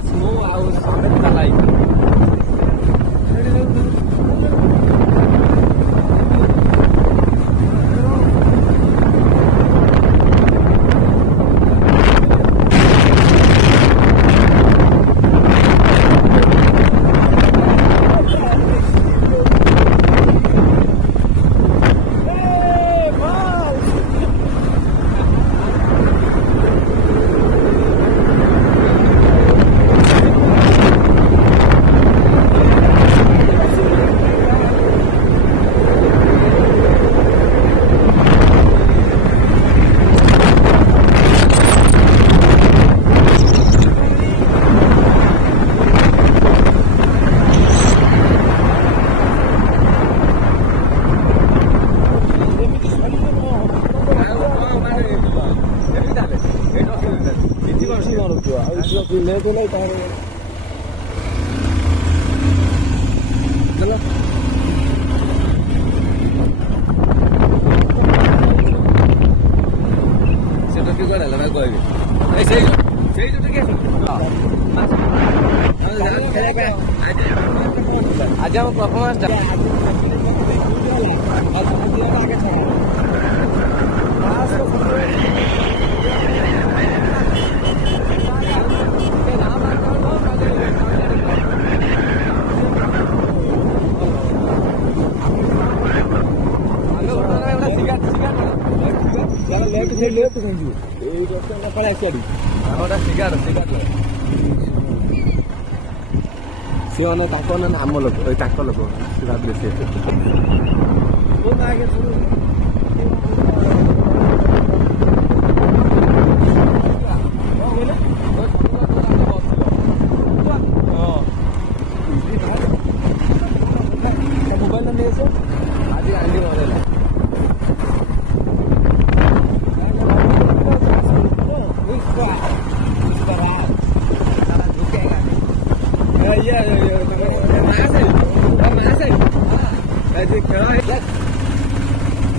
ମାସ୍ ମୁଁ ଆଉ ସମେତ ଚାଲାଇ आज हम परफॉर्मेंस ସିଏ ତାଙ୍କ ନା ଆମ ଲୋକ ତାଙ୍କ ଲୋକ ସେ ଭାବିଲେ ସିଏ ମୋବାଇଲ ନେଇ ଆସ ଆଜି ଆଣିଲି ମରେଇଲା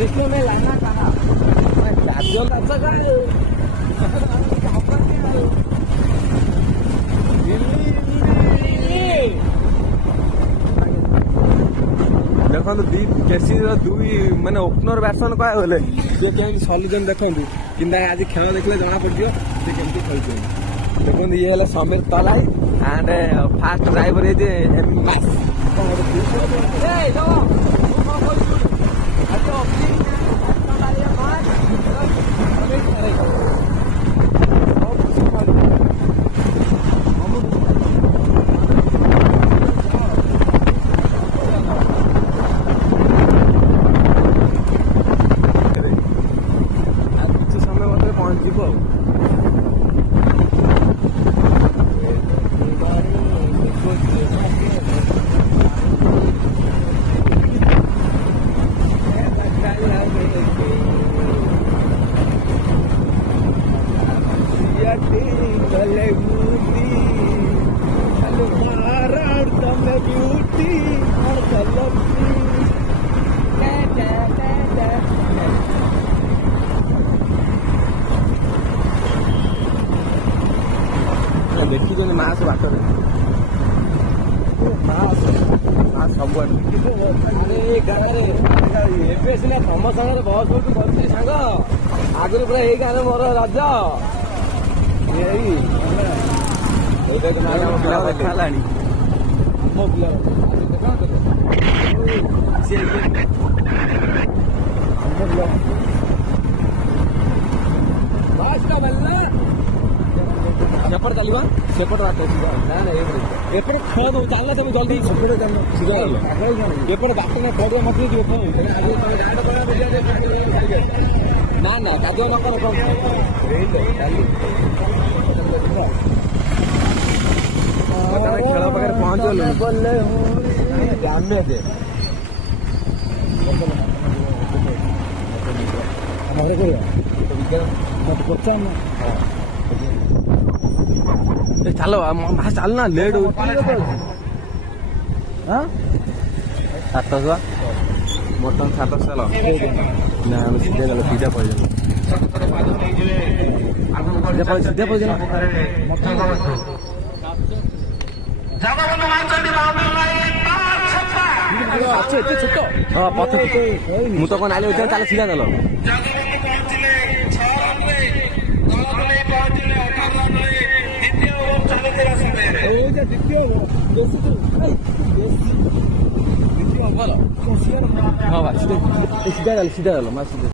जिसको मैं लाना कहा चार्जर देखो केसी दुई माने ओपनर बैट्समैन कह गले सल्यूशन देखो कि आज खेल देखले जना पड़ो से केमती खेलुं देखो ये है समीर तलाई एंड फास्ट ड्राइवर ये देखी मास बाटर सबुआड़े ଏବେ ସିନା ତମ ସାଙ୍ଗରେ ବସ୍ ବହୁତ କରୁଛି ସାଙ୍ଗ ଆଗରୁ ପୁରା ଏଇ ଗାଁରେ ମୋର ରଜ ଏଇଟା ଆମ ପିଲା ଦେଖା ହେଲାଣି ଆମ ପିଲା सेपट चल सेपट एपटे खेल दो चल तुम जल्दी एपटे बाट ना पड़ मत ना ना कादुआ मत खेल पाखे पहुंच चलो चल ना लेट सातश मटन 700 चलो ना सीधे गल सीधा पैसा सीधे पैसा ଅଛି ଏତେ ଛୋଟ ହଁ ପଥ ମୁଁ ତ କଣ ଆଲି ଭିତରେ ତାହେଲେ ଛିଡ଼ା ଦେଲ ହଁ ବା ସିଧା ଦେଲ